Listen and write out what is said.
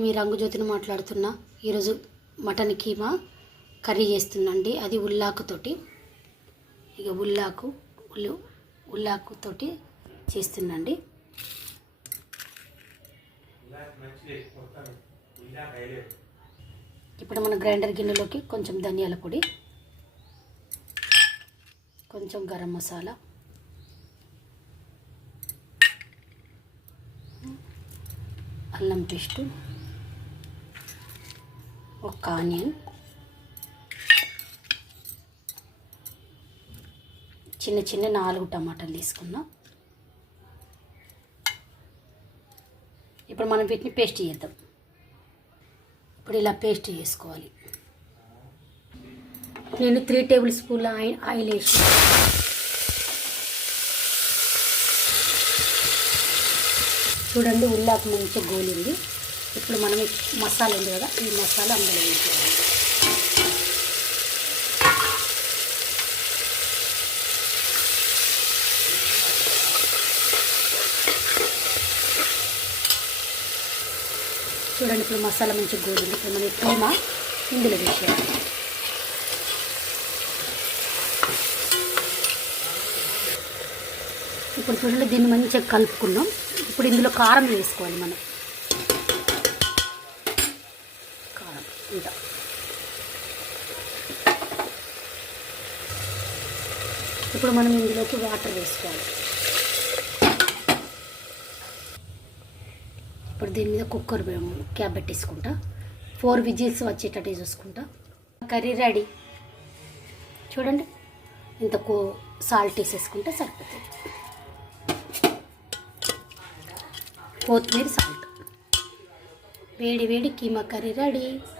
మీ రంగు జ్యోతిని మాట్లాడుతున్నా. ఈరోజు మటన్ కీమా కర్రీ చేస్తున్నాండి అది ఉల్లాకుతోటి ఇక ఉల్లాకు ఉల్లు ఉల్లాకుతోటి చేస్తున్నాండి ఇప్పుడు మన గ్రైండర్ గిన్నెలోకి కొంచెం ధనియాల పొడి కొంచెం గరం మసాలా అల్లం పేస్టు ఒక ఆనియన్ చిన్న చిన్న నాలుగు టమాటాలు తీసుకున్నాం. ఇప్పుడు మనం వీటిని పేస్ట్ చేద్దాం. ఇప్పుడు ఇలా పేస్ట్ చేసుకోవాలి. నేను త్రీ టేబుల్ స్పూన్ల ఆయిల్ ఆయిల్ వేసి చూడండి ఉల్లాకు మంచిగా గోలింది. ఇప్పుడు మనం మసాలా ఉంది కదా ఈ మసాలా అందులో వేసుకోవాలి చూడండి ఇప్పుడు మసాలా మంచిగా గోధుమ ఇప్పుడు మనం కీమా ఇందులో వేసేయాలి. ఇప్పుడు చూడండి దీన్ని మంచిగా కలుపుకున్నాం. ఇప్పుడు ఇందులో కారం వేసుకోవాలి మనం. ఇంకా ఇప్పుడు మనం ఇందులోకి వాటర్ వేసుకోవాలి. ఇప్పుడు దీని మీద కుక్కర్ క్యాబ్ పెట్టేసుకుంటా. ఫోర్ విజిల్స్ వచ్చేటట్టు చూసుకుంటా. కర్రీ రెడీ చూడండి. ఇంత సాల్ట్ వేసేసుకుంటే సరిపోతుంది. కొత్తిమీర సాల్ట్ వేడి వేడి కీమా కర్రీ రెడీ